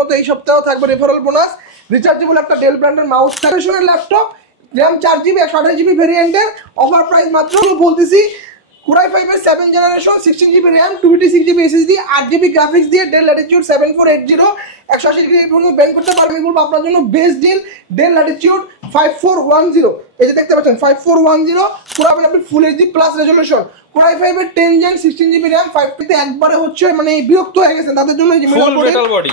মতো এই সপ্তাহেও থাকবে রেফারেল বোনাস, রিচার্জেবল একটা ডেল ব্র্যান্ডের মাউস থাকবে, ল্যাপটপ RAM 4GB 128GB ভেরিয়েন্টের অফার প্রাইস মাত্র বলতেছি Core i5 এর 7 generation 16GB RAM 256GB SSD 8GB graphics দিয়ে ডেল ল্যাটিটিউড 7480 180 ডিগ্রি পর্যন্ত বেন্ড করতে পারবেন। আমি বলবো আপনার জন্য বেস্ট ডিল ডেল ল্যাটিটিউড 5410, এই যে দেখতে পাচ্ছেন 5410 পুরো আপনি full HD plus resolution. Core i5 এর 10 জেন 16GB RAM 5 তে একবারে হচ্ছে মানে বিরক্ত হয়ে গেছেন তাদের জন্য এই যে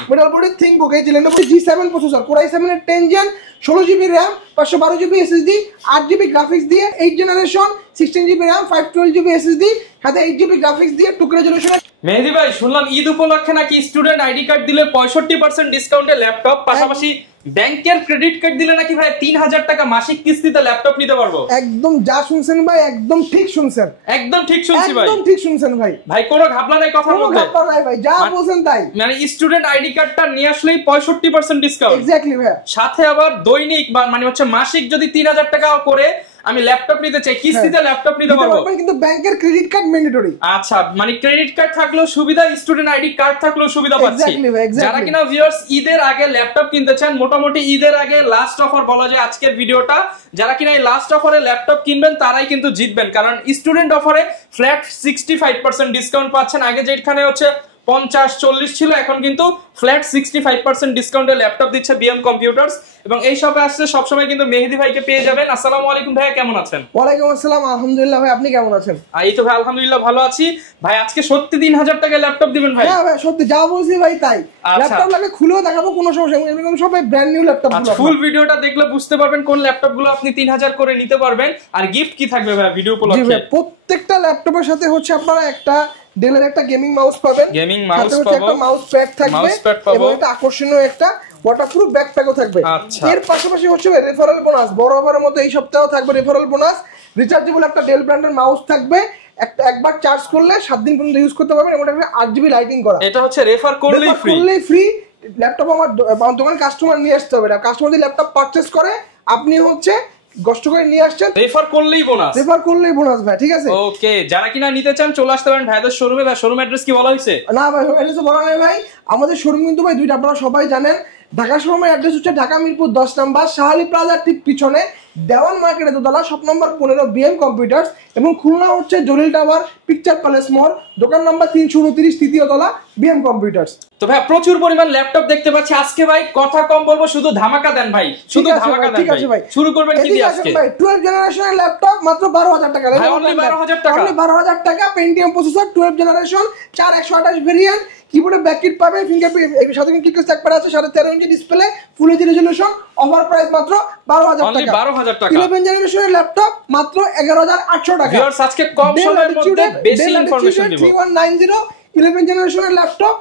মেটাল বডি থিংকবুক এই যে Lenovo G7 processor Core i7 এর 10 gen 16GB RAM 512GB SSD 8GB graphics দিয়ে 8 generation 16GB RAM 512GB SSD সাথে 8GB গ্রাফিক্স দিয়ে টুক রেজোলিউশন। মেহেদী ভাই শুনলাম ঈদ উপলক্ষে নাকি স্টুডেন্ট আইডি কার্ড দিলে 65% ডিসকাউন্টে ল্যাপটপ, পাশাপাশি ব্যাংকের ক্রেডিট কার্ড দিলে নাকি ভাই 3000 টাকা মাসিক কিস্তিতে ল্যাপটপ নিতে পারবো। একদম যা শুনছেন ভাই একদম ঠিক শুনছেন, একদম ঠিক শুনছি ভাই, একদম ঠিক শুনছেন ভাই। ভাই কোনো ঘাপলা নাই কথার মধ্যে, কোনো ঘাপলা নাই ভাই, যা বলেন তাই। মানে স্টুডেন্ট আইডি কার্ডটা নিয়ে আসলেই 65% ডিসকাউন্ট। এক্স্যাক্টলি ভাই। সাথে আবার দৈনিক বা মানে হচ্ছে মাসিক যদি 3000 টাকা করে আমি ল্যাপটপ নিতে চাই কিস্তিতে ল্যাপটপ নিতে পারবো, কিন্তু ব্যাংকের ক্রেডিট কার্ড ম্যান্ডেটরি। আচ্ছা মানে ক্রেডিট কার্ড থাকলেও সুবিধা, স্টুডেন্ট আইডি কার্ড থাকলেও সুবিধা পাচ্ছি। যারা কিনা ভিউয়ার্স ঈদের আগে ল্যাপটপ কিনতে চান, মোটামুটি ঈদের আগে লাস্ট অফার বলা যায় আজকের ভিডিওটা, যারা কিনা এই লাস্ট অফারে ল্যাপটপ কিনবেন তারাই কিন্তু জিতবেন, কারণ স্টুডেন্ট অফারে ফ্ল্যাট 65% ডিসকাউন্ট পাচ্ছেন। আগে যেখানে হচ্ছে 50-40 ছিল, এখন কিন্তু ফ্ল্যাট 65% ডিসকাউন্টে ল্যাপটপ দিচ্ছে বিএম কম্পিউটার্স। এবং এই শপে আসলে সবসময় কিন্তু মেহেদী ভাইকে পেয়ে যাবেন। আসসালামু আলাইকুম ভাই, কেমন আছেন? ওয়ালাইকুম আসসালাম, আলহামদুলিল্লাহ ভাই, আপনি কেমন আছেন? এই তো ভাই আলহামদুলিল্লাহ ভালো আছি ভাই। আজকে সত্যি 3000 টাকায় ল্যাপটপ দিবেন ভাই? হ্যাঁ ভাই সত্যি যা বলছি ভাই তাই। ল্যাপটপ লাগে খুলেও দেখাবো, কোনো সমস্যা নেই, এরকম সব ব্র্যান্ড নিউ ল্যাপটপ। আচ্ছা ফুল ভিডিওটা দেখলে বুঝতে পারবেন কোন ল্যাপটপ গুলো আপনি 3000 করে নিতে পারবেন। আর গিফট কি থাকবে ভাই ভিডিও উপলক্ষে? প্রত্যেকটা ল্যাপটপের সাথে হচ্ছে আপনারা একটা ডেলের একটা গেমিং মাউস পাবেন, গেমিং মাউস পাবেন, একটা মাউস প্যাড থাকবে এবং একটা আকর্ষণীয় একটা ওয়াটারপ্রুফ ব্যাকপ্যাকও থাকবে। এর পাশাপাশি হচ্ছে রেফারেল বোনাস, বরাবরের মতো এই সপ্তাহেও থাকবে রেফারেল বোনাস, রিচার্জেবল একটা ডেল ব্র্যান্ডের মাউস থাকবে, একবার চার্জ করলে 7 দিন পর্যন্ত ইউজ করতে পারবেন এবং এটা 8GB লাইটিং করা। এটা হচ্ছে রেফার করলেই ফ্রি। ল্যাপটপ আমার দোকানে কাস্টমার নিয়ে আসতে হবে না, কাস্টমার যদি ল্যাপটপ পারচেজ করে আপনি হচ্ছে কষ্ট করে নিয়ে আসছেন, রেফার করলেই বোনাস, রেফার করলেই বোনাস ভাই, ঠিক আছে? ওকে, যারা কিনা নিতে চান চলে আসতে পারেন ভাইদের শোরুমে। ভাই শোরুম অ্যাড্রেস কি বলা হয়েছে? না ভাই অ্যাড্রেস বলা নাই ভাই, আমাদের শোরুম কিন্তু ভাই দুইটা, আপনারা সবাই জানেন। ঢাকা শোরুমের অ্যাড্রেস হচ্ছে ঢাকা মিরপুর 10 নম্বর শাহালি প্লাজার ঠিক পিছনে দেওয়ান মার্কেটে দোতলা, শপ নম্বর 15 বিএম কম্পিউটার্স, এবং খুলনা হচ্ছে জলিল টাওয়ার পিকচার প্যালেস মোড়, দোকান নাম্বার 329 তৃতীয় তলা বিএম কম্পিউটার্স। তো ভাই প্রচুর পরিমাণ ল্যাপটপ দেখতে পাচ্ছি আজকে ভাই, কথা কম বলবো, শুধু ধামাকা দেন ভাই, শুধু ধামাকা দেন ভাই। শুরু করবেন কি দিয়ে আজকে? ভাই 12 জেনারেশনের ল্যাপটপ মাত্র 12000 টাকা, ভাই অনলি 12000 টাকা, অনলি 12000 টাকা। পেন্টিয়াম প্রসেসর 12 জেনারেশন 4128 ভেরিয়েন্ট, কিবোর্ডে ব্যাককিট পাবেন, ফিঙ্গারপ্রিন্ট সাথে কিকস ট্যাগপ্যাড আছে, সাথে 13 inch display, full HD resolution, offer price মাত্র 12000 টাকা, অনলি 12000 টাকা। 11 জেনারেশনের ল্যাপটপ মাত্র 11800 টাকা। ভিউয়ার্স আজকে কম সময়ের মধ্যে বেশি ইনফরমেশন দিব। 3190 11 জেনারেশনের ল্যাপটপ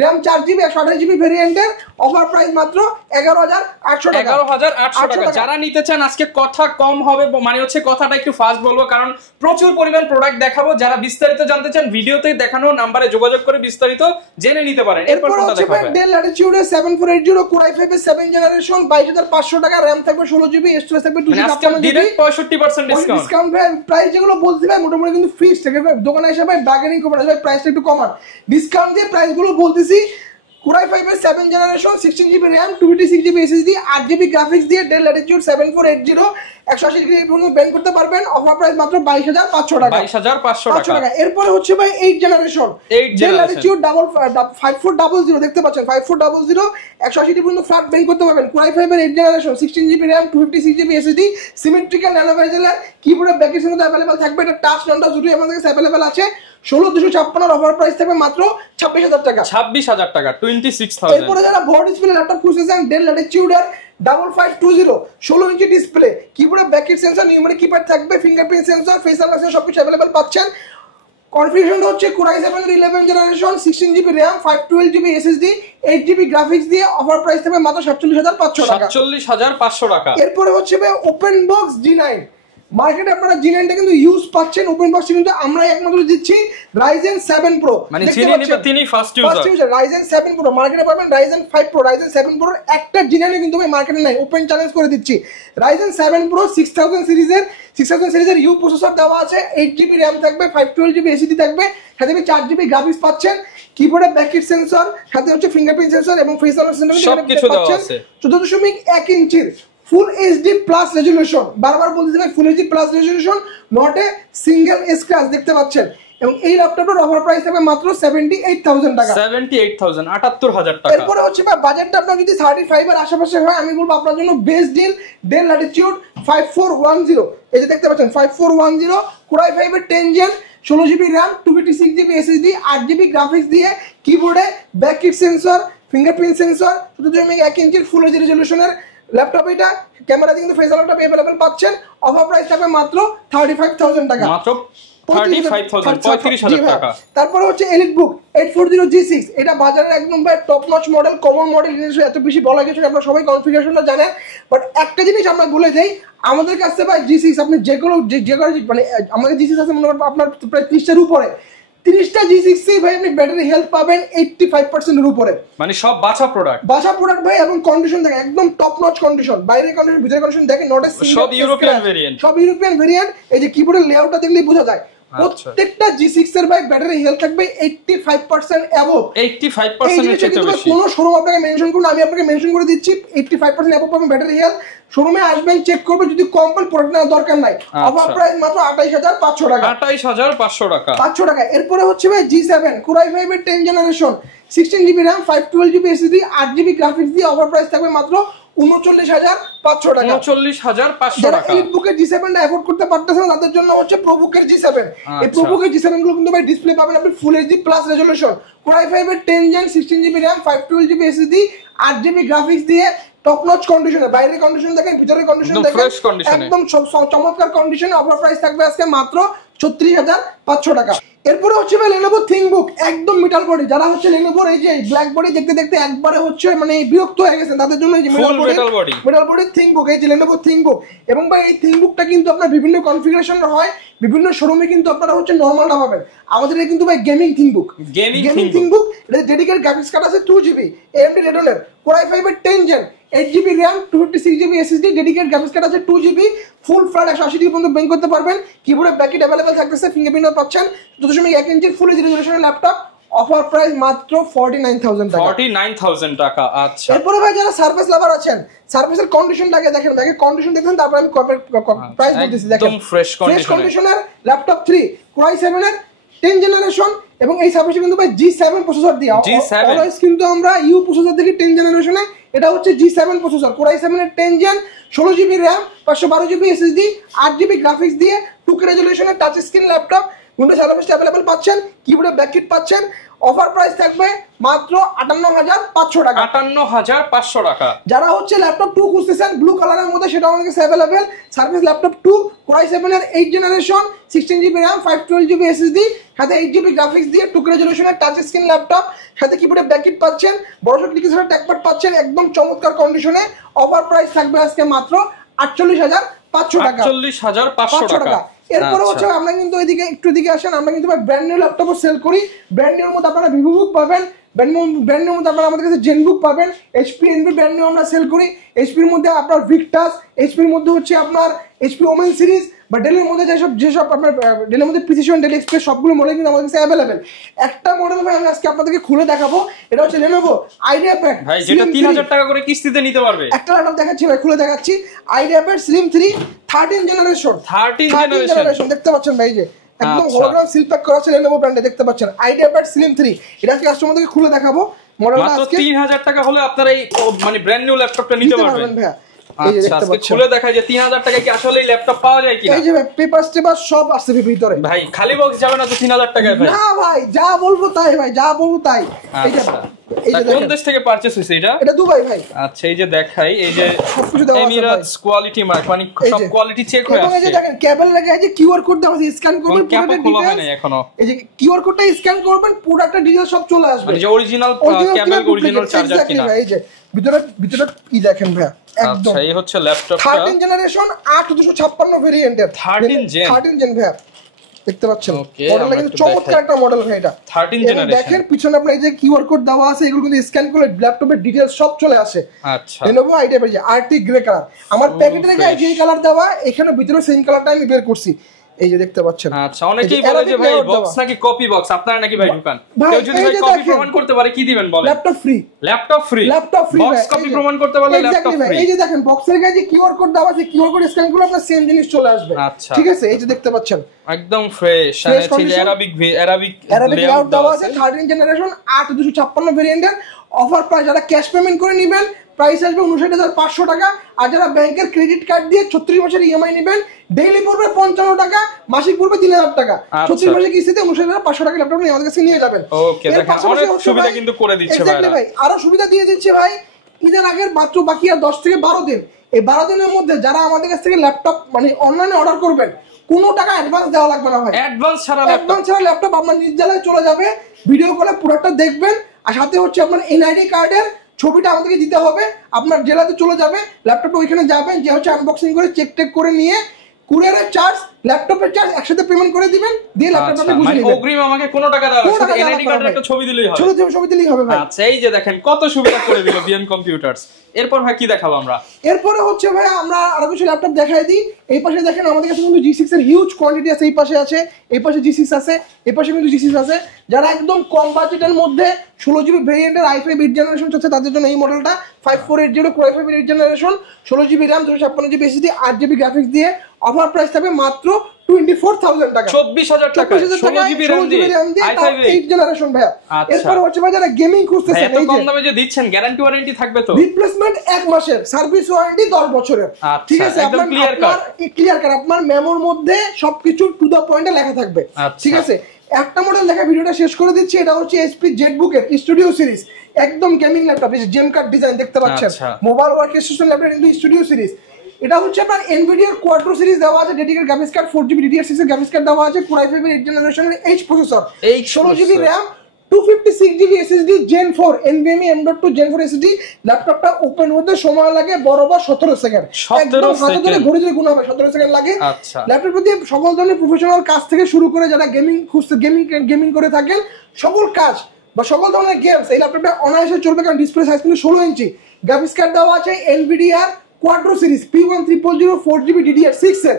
RAM 4GB 128GB ভেরিয়েন্টের অফার প্রাইস মাত্র 11800 টাকা, 11800 টাকা। যারা নিতে চান আজকে কথা কম হবে, মানে হচ্ছে কথাটা একটু ফাস্ট বলবো কারণ প্রচুর পরিমাণ প্রোডাক্ট দেখাবো। যারা বিস্তারিত জানতে চান ভিডিওতে দেখানো নাম্বারে যোগাযোগ করে বিস্তারিত জেনে নিতে পারেন। এরপর কোনটা দেখাবো? ডেল ল্যাটিটিউড 7480 Core i5 এর 7 জেনারেশন 22500 টাকা, RAM থাকবে 16GB, স্টোরেজ থাকবে 256GB, 65% ডিসকাউন্ট প্রাইস যেগুলো বলছি ভাই মোটামুটি কিন্তু ফিক্স থাকে ভাই, দোকানে এসে ভাই বার্গেনিং করবেন ভাই, প্রাইসটা একটু কমান, ডিসকাউন্ট দিয়ে প্রাইসগুলো বলতেছি। Core i5 এর 7 generation 16GB RAM 256GB SSD 8GB graphics দিয়ে ডেল ল্যাটিটিউড 7480 180 ডিগ্রি পর্যন্ত বেন্ড করতে পারবেন, অফার প্রাইস মাত্র 22500 টাকা, 22500 টাকা। এরপরে হচ্ছে ভাই 8 জেনারেশন ডেল ল্যাটিটিউড 5400 দেখতে পাচ্ছেন 5400 180 ডিগ্রি পর্যন্ত ফ্ল্যাট বেন্ড করতে পারবেন। Core i5 এর 8 generation 16GB RAM 256GB SSD symmetrical nano বেজেলের কিবোর্ডে ব্যাকের সঙ্গে अवेलेबल থাকবে, এটা টাচ নাম্বার দুটো আমাদের কাছে अवेलेबल আছে। 16256 অফার প্রাইস থাকবে মাত্র 26000 টাকা, 26000 টাকা, 26000। এরপরে যারা বড় ডিসপ্লে ল্যাপটপ খুঁজছেন ডেল ল্যাটিটিউড এর 5520 16 ইঞ্চি ডিসপ্লে, কিবোর্ডে ব্যাকেট সেন্সর, নিউমেরিক কিপ্যাড থাকবে, ফিঙ্গারপ্রিন্ট সেন্সর, ফেস আনলক সবকিছু अवेलेबल পাচ্ছেন। কনফিগারেশন হচ্ছে Core i7 এর 11 generation 16GB RAM 512GB SSD 8GB graphics দিয়ে অফার প্রাইস থাকবে মাত্র 47500 টাকা, 47500 টাকা। এরপরে হচ্ছে ভাই ওপেন বক্স G9 মার্কেটে আপনারা G9টা কিন্তু ইউজ পাচ্ছেন ওপেন বক্সে, কিন্তু আমরা একমাত্র দিচ্ছি Ryzen 7 Pro, মানে যিনি নিবে তিনি ফার্স্ট ইউজার। Ryzen 7 Pro মার্কেটে পাবেন, Ryzen 5 Pro, Ryzen 7 Pro একটা G9 কিন্তু ভাই মার্কেটে নাই, ওপেন চ্যালেঞ্জ করে দিচ্ছি। Ryzen 7 Pro 6000 সিরিজের ইউ প্রসেসর দেওয়া আছে, 8GB RAM থাকবে, 512GB SSD থাকবে, সাথে 4GB গ্রাফিক্স পাচ্ছেন, কিবোর্ডে ব্যাকলাইট সেন্সর, সাথে হচ্ছে ফিঙ্গারপ্রিন্ট সেন্সর এবং ফেস আনলক সেন্সর সবকিছু দেওয়া আছে। 14.1 ইঞ্চির ফুল এইচডি প্লাস রেজোলিউশন, বারবার বলতে ভাই ফুল HD plus resolution, not a single scratch দেখতে পাচ্ছেন। এবং এই ল্যাপটপের অফার প্রাইস থাকবে মাত্র 78000 টাকা, 78000 78000 টাকা। এরপরে হচ্ছে ভাই বাজেটটা আপনার যদি 35 এর আশেপাশে হয়, আমি বলবো আপনার জন্য বেস্ট ডিল ডেল ল্যাটিটিউড 5410, এই যে দেখতে পাচ্ছেন 5410 Core i5 এর 10 gen, 16GB RAM, 256GB SSD, 8GB graphics দিয়ে, কিবোর্ডে ব্যাকলাইট সেন্সর, ফিঙ্গারপ্রিন্ট সেন্সর, 14.1 ইঞ্চির ফুল এইচডি রেজোলিউশনের ল্যাপটপ। এটা ক্যামেরা দিয়ে কিন্তু ফেস আনলকটা अवेलेबल পাচ্ছেন। অফার প্রাইস থাকবে মাত্র 35000 টাকা, মাত্র 35000 টাকা। তারপরে হচ্ছে এলিটবুক 840G6, এটা বাজারের একদম ভাই top notch model, common model, এত বেশি বলা কিছু আপনারা সবাই কনফিগারেশনটা জানেন, বাট একটা জিনিস আমরা বলে দেই, আমাদের কাছে ভাই G6 আপনি যেগুলো মানে আমাদের G6 আছে মনে করেন আপনার প্রায় 30টার উপরে, 30টা G6 ভাই আপনি ব্যাটারি হেলথ পাবেন 85% এর উপরে, মানে সব বাছা প্রোডাক্ট ভাই, এবং কন্ডিশন দেখেন একদম টপ নচ কন্ডিশন, বাইরের কন্ডিশন ভিতরের কন্ডিশন দেখেন, নট এ সব ইউরোপিয়ান ভেরিয়েন্ট। এই যে কিবোর্ডের লেআউটটা দেখলেই বোঝা যায় প্রত্যেকটা G6 এর ভাই ব্যাটারি হেলথ থাকবে 85% অ্যাবভ, 85% এর চেয়ে বেশি। কোন শোরুম আপনাকে মেনশন করুন, আমি আপনাকে মেনশন করে দিচ্ছি 85% অ্যাবভ পাবেন ব্যাটারি হেলথ। শোরুমে আসবেন, চেক করবে, যদি কম পান প্রোডাক্ট নেওয়ার দরকার নাই। অফার প্রাইস মাত্র 28500 টাকা, 28500 টাকা, 500 টাকা। এরপরে হচ্ছে ভাই G7 Core i5 এর 10 generation, 16GB RAM, 512GB SSD, 8GB graphics দিয়ে অফার প্রাইস থাকবে মাত্র 39500 টাকা, 39500 যারা টাকা। এলিটবুকের G7 টা এফোর্ড করতে পারতেছেন না তাদের জন্য হচ্ছে প্রোবুকের G7। এই প্রোবুকের G7 গুলো কিন্তু ভাই ডিসপ্লে পাবেন আপনি full HD plus resolution, Core i5 এর 10 gen, 16GB RAM, 512GB SSD, 8GB graphics দিয়ে, টপ নচ কন্ডিশনে, বাইরের কন্ডিশন দেখেন, ভিতরের কন্ডিশন দেখেন, একদম চমৎকার কন্ডিশনে। অফার প্রাইস থাকবে আজকে মাত্র 36500 টাকা। এরপরে হচ্ছে ভাই Lenovo ThinkBook, একদম মেটাল বডি, যারা হচ্ছে Lenovo এই যে ব্ল্যাক বডি দেখতে দেখতে একবারে হচ্ছে মানে বিরক্ত হয়ে গেছেন, তাদের জন্য এই যে মেটাল বডি ThinkBook, এই যে Lenovo ThinkBook। এবং ভাই এই ThinkBookটা কিন্তু আপনার বিভিন্ন কনফিগারেশন হয়, বিভিন্ন শোরুমে কিন্তু আপনারা হচ্ছে নরমালটা পাবেন, আমাদের এটা কিন্তু ভাই গেমিং ThinkBook, এটা ডেডিকেটেড গ্রাফিক্স কার্ড আছে 2GB, AMD Radeon Core i5 এর 10 gen, 8GB RAM, 256GB SSD, dedicated graphics card আছে 2GB, ফুল ফ্ল্যাট 180 ডিগ্রি পর্যন্ত বেঙ্ক করতে পারবেন, কিবোর্ডে ব্যাকলাইট अवेलेबल থাকতেছে, ফিঙ্গারপ্রিন্ট পাচ্ছেন, 14.1 ইঞ্চির ফুল এইচডি রেজোলিউশনের ল্যাপটপ। অফার প্রাইস মাত্র 49000 টাকা, 49000 টাকা। আচ্ছা, এরপরে ভাই যারা সারফেস লাভার আছেন, সারফেসের কন্ডিশনটাকে দেখেন, ব্যাগের কন্ডিশন দেখেন, তারপর আমি প্রাইস বলতেছি। দেখেন একদম ফ্রেশ কন্ডিশনের ল্যাপটপ 3 Core i7 এর 10 জেনারেশন, এবং এই সার্ভিসে কিন্তু ভাই G7 প্রসেসর দিয়া, অলওয়েজ কিন্তু আমরা ইউ প্রসেসর দেখি 10 জেনারেশনে, এটা হচ্ছে G7 প্রসেসর, Core i7 এর 10 gen, 16GB RAM, 512GB SSD, 8GB graphics দিয়ে, 2K রেজোলিউশনের touch screen laptop, Windows 11 available পাচ্ছেন, কিবোর্ডে ব্যাকলাইট পাচ্ছেন। অফার প্রাইস থাকবে মাত্র 58500 টাকা, 58500 টাকা। যারা হচ্ছে ল্যাপটপ 2 খুঁজতেছেন ব্লু কালারের মধ্যে, সেটা আমাদের কাছে available, service laptop 2 Core i7 এর 8 generation, 16GB RAM, 512GB SSD, সাথে 8GB গ্রাফিক্স দিয়ে, 2K রেজোলিউশনের টাচ স্ক্রিন ল্যাপটপ, সাথে কিবোর্ডে ব্যাকলাইট পাচ্ছেন, বড় ক্লিকের ট্যাগপ্যাড পাচ্ছেন, একদম চমৎকার কন্ডিশনে। অফার প্রাইস থাকবে আজকে মাত্র 48500 টাকা, 48500 টাকা। এরপরে হচ্ছে আমরা কিন্তু এদিকে একটু দিকে আসেন, আমরা কিন্তু ব্র্যান্ড নিউ ল্যাপটপও সেল করি। ব্র্যান্ড নিউর মধ্যে আপনারা ভিভোবুক পাবেন, ব্র্যান্ড নিউর মধ্যে আপনারা আমাদের কাছে জেনবুক পাবেন, HP এনভি ব্র্যান্ড নিউ আমরা সেল করি। HPর মধ্যে আপনার ভিক্টাস, HPর মধ্যে হচ্ছে আপনার HP ওমেন সিরিজ, বা ডেলের মধ্যে যেসব আপনার ডেলের মধ্যে প্রিসিশন, ডেল এক্সপ্রেস, সবগুলো মডেল কিন্তু আমাদের কাছে अवेलेबल। একটা মডেল ভাই আমি আজকে আপনাদেরকে খুলে দেখাবো, এটা হচ্ছে Lenovo IdeaPad, ভাই যেটা 3000 টাকা করে কিস্তিতে নিতে পারবে। একটা ল্যাপটপ দেখাচ্ছি ভাই, খুলে দেখাচ্ছি, IdeaPad Slim 3 13 জেনারেশন, দেখতে পাচ্ছেন ভাই, যে একদম হলোগ্রাম সিল প্যাক করা আছে Lenovo ব্র্যান্ডে, দেখতে পাচ্ছেন IdeaPad Slim 3। এটা আজকে কাস্টমারদেরকে খুলে দেখাবো, মডেলটা আজকে 3000 টাকা হলে আপনারা এই মানে ব্র্যান্ড নিউ ল্যাপটপটা নিতে পারবেন ভাই। আচ্ছা, আজকে খুলে দেখাই যে 3000 টাকায় কি আসলে ল্যাপটপ পাওয়া যায় কিনা। এই যে ভাই পেপার স্টেপার সব আছে ভিতরে ভাই, খালি বক্স যাবে না তো 3000 টাকায় ভাই। না ভাই, যা বলবো তাই ভাই, যা বলবো তাই। এই যে কোন দেশ থেকে পারচেজ হইছে এটা? এটা দুবাই ভাই। আচ্ছা, এই যে দেখাই, এই যে সবকিছু দেওয়া আছে, এমিরাটস কোয়ালিটি মার্ক, মানে সব কোয়ালিটি চেক হয়ে আছে। এই যে দেখেন কেবল লাগে, এই যে কিউআর কোড দেওয়া আছে, স্ক্যান করবেন, পুরোটা খোলা হয় না এখনো। এই যে কিউআর কোডটা স্ক্যান করবেন, প্রোডাক্টের ডিটেইলস সব চলে আসবে, মানে যে অরিজিনাল কেবল, অরিজিনাল চার্জার কিনা। এই যে ভিতরে কি দেখেন ভাই, একদম আচ্ছা এই হচ্ছে ল্যাপটপটা 13 জেনারেশন 8256 ভেরিয়েন্টের 13 জেন ভাই দেখতে পাচ্ছেন মডেলটা কিন্তু চমৎকার একটা মডেল ভাই এটা 13 জেনারেশন দেখেন পিছনে আপনার এই যে কিউআর কোড দেওয়া আছে এগুলো কিন্তু স্ক্যান করলে ল্যাপটপের ডিটেইলস সব চলে আসে আচ্ছা Lenovo আইডিয়া পেয়ে আরটি গ্রে কালার আমার প্যাকেটের গায়ে যে কালার দেওয়া এখানে ভিতরে সেম কালারটা আমি বের করছি এই যে দেখতে পাচ্ছেন আচ্ছা অনেকেই বলে যে ভাই বক্স নাকি কপি বক্স আপনারা নাকি ভাই দোকান কেউ যদি ভাই কপি প্রমাণ করতে পারে কি দিবেন বলেন ল্যাপটপ ফ্রি বক্স কপি প্রমাণ করতে পারলে ল্যাপটপ ফ্রি এই যে দেখেন বক্সের গায়ে যে কিউআর কোড দেওয়া আছে কিউআর কোড স্ক্যান করলে আপনার সেম জিনিস চলে আসবে ঠিক আছে এই যে দেখতে পাচ্ছেন একদম ফ্রেশ আর এই অ্যারাবিক লেআউট দেওয়া আছে 13 জেনারেশন 8256 ভেরিয়েন্টের অফার প্রাইস যারা ক্যাশ পেমেন্ট করে নেবেন প্রাইস আসবে 59500 টাকা আর যারা ব্যাংকের ক্রেডিট কার্ড দিয়ে 36 মাসের ইএমআই নেবেন ডেইলি পড়বে 55 টাকা মাসিক পড়বে 3000 টাকা 36 মাসের কিস্তিতে 59500 টাকা ল্যাপটপ নিয়ে আমাদের কাছে নিয়ে যাবেন ওকে দেখেন অনেক সুবিধা কিন্তু করে দিচ্ছে ভাই আরো সুবিধা দিয়ে দিচ্ছে ভাই ঈদের আগের মাত্র বাকি আর 10 থেকে 12 দিন এই 12 দিনের মধ্যে যারা আমাদের কাছ থেকে ল্যাপটপ মানে অনলাইনে অর্ডার করবেন কোনো টাকা অ্যাডভান্স দেওয়া লাগবে না ভাই অ্যাডভান্স ছাড়া ল্যাপটপ আপনার নিজ জেলায় চলে যাবে ভিডিও কলে পুরোটা দেখবেন আর সাথে হচ্ছে আপনার এনআইডি কার্ডের ছবিটা আমাদেরকে দিতে হবে আপনার জেলাতে চলে যাবে ল্যাপটপটা ওইখানে যাবেন যে হচ্ছে আনবক্সিং করে চেক করে নিয়ে কুরিয়ারের চার্জ ল্যাপটপের চার্জ একসাথে পেমেন্ট করে দিবেন দিয়ে ল্যাপটপটা আপনি বুঝে নেবেন অগ্রিম আমাকে কোনো টাকা দেওয়া লাগবে না এনআইডি কার্ডের একটা ছবি দিলেই হবে ছবি দিলেই হবে ভাই আচ্ছা এই যে দেখেন কত সুবিধা করে দিল বিএম কম্পিউটারস এরপর ভাই কি দেখাবো আমরা এরপরে হচ্ছে ভাই আমরা আরো কিছু ল্যাপটপ দেখাই দিই এই পাশে দেখেন আমাদের কাছে কিন্তু G6 এর হিউজ কোয়ান্টিটি আছে এই পাশে আছে এই পাশে G6 আছে এই পাশে কিন্তু G6 আছে যারা একদম কম বাজেটের মধ্যে 16GB ভেরিয়েন্টের i5 8 জেনারেশন চাচ্ছে তাদের জন্য এই মডেলটা 5480 Core i5 8 generation 16GB RAM 256GB SSD 8GB graphics দিয়ে অফার প্রাইস থাকবে মাত্র 24000 টাকা 24000 টাকা 16GB RAM দিয়ে i5 8 জেনারেশন ভাই এরপর হচ্ছে ভাই যারা গেমিং করতেছেন এই যে কম দামে যে দিচ্ছেন গ্যারান্টি ওয়ারেন্টি থাকবে তো রিপ্লেসমেন্ট 1 মাসের সার্ভিস ওয়ারেন্টি 10 বছরের ঠিক আছে একদম ক্লিয়ার কাট আপনার মেমোর মধ্যে সবকিছু টু দা পয়েন্টে লেখা থাকবে ঠিক আছে একটা মডেল দেখা ভিডিওটা শেষ করে দিচ্ছি এটা হচ্ছে HP ZBook এর স্টুডিও সিরিজ একদম গেমিং ল্যাপটপ এই জেম কাট ডিজাইন দেখতে পাচ্ছেন মোবাইল ওয়ার্কস্টেশন ল্যাপটপ কিন্তু স্টুডিও সিরিজ এটা হচ্ছে আপনার Nvidia কোয়াড্রো সিরিজ দেওয়া আছে dedicated graphics card 4GB DDR6 এর গ্রাফিক্স কার্ড দেওয়া আছে Core i5 এর 8 জেনারেশনের H processor 16GB RAM 256GB SSD Gen 4 NVMe M.2 Gen 4 SSD ল্যাপটপটা ওপেন হতে সময় লাগে বরাবর 17 সেকেন্ড একদম হাতে ধরে ঘড়ি ধরে গুণ হবে 17 সেকেন্ড লাগে ল্যাপটপ দিয়ে সকল ধরনের প্রফেশনাল কাজ থেকে শুরু করে যারা গেমিং করে থাকেন সকল কাজ বা সকল ধরনের গেমস এই ল্যাপটপটা অনায়াসে চলবে কারণ ডিসপ্লে সাইজ কিন্তু 16 ইঞ্চি গ্রাফিক্স কার্ড দেওয়া আছে Nvidia কোয়াড্রো series P100 4GB DDR6 এর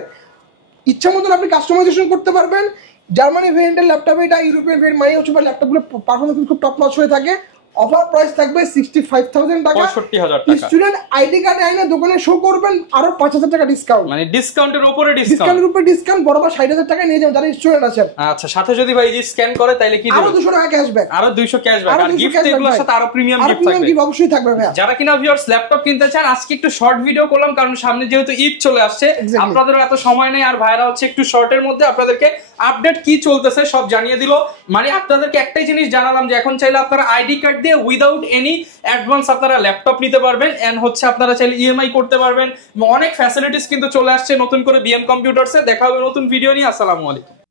ইচ্ছা মতন আপনি কাস্টমাইজেশন করতে পারবেন জার্মানি ভেরিয়েন্টের ল্যাপটপ এটা ইউরোপিয়ান ভেরিয়েন্ট মানে হচ্ছে ল্যাপটপগুলো পারফরম্যান্স খুব টপ নচ হয়ে থাকে অফার প্রাইস থাকবে 65000 টাকা 65000 টাকা স্টুডেন্ট আইডি কার্ড আইনা দোকানে শো করবেন আরো 5000 টাকা ডিসকাউন্ট মানে ডিসকাউন্টের উপরে ডিসকাউন্ট বরাবর 60000 টাকা নিয়ে যাবেন যারা স্টুডেন্ট আছেন আচ্ছা সাথে যদি ভাই এই স্ক্যান করে তাইলে কি দিবেন আরো 200 টাকা ক্যাশব্যাক আরো 200 ক্যাশব্যাক আর গিফট এগুলোর সাথে আরো প্রিমিয়াম গিফট থাকবে অবশ্যই থাকবে ভাই যারা কিনা ভিউয়ার্স ল্যাপটপ কিনতে চান আজকে একটু শর্ট ভিডিও করলাম কারণ সামনে যেহেতু ঈদ চলে আসছে আপনাদেরও এত সময় নেই আর ভাইরা হচ্ছে একটু শর্টের মধ্যে আপনাদেরকে আপডেট কি চলতেছে সব জানিয়ে দিল মানে আপনাদেরকে একটাই জিনিস জানালাম যে এখন চাইলে আপনারা আইডি কার্ড দিয়ে উইদাউট এনি অ্যাডভান্স আপনারা ল্যাপটপ নিতে পারবেন এন্ড হচ্ছে আপনারা চাইলে ইএমআই করতে পারবেন অনেক ফ্যাসিলিটিস কিন্তু চলে আসছে নতুন করে বিএম কম্পিউটারসে দেখা হবে নতুন ভিডিও নিয়ে আসসালামু আলাইকুম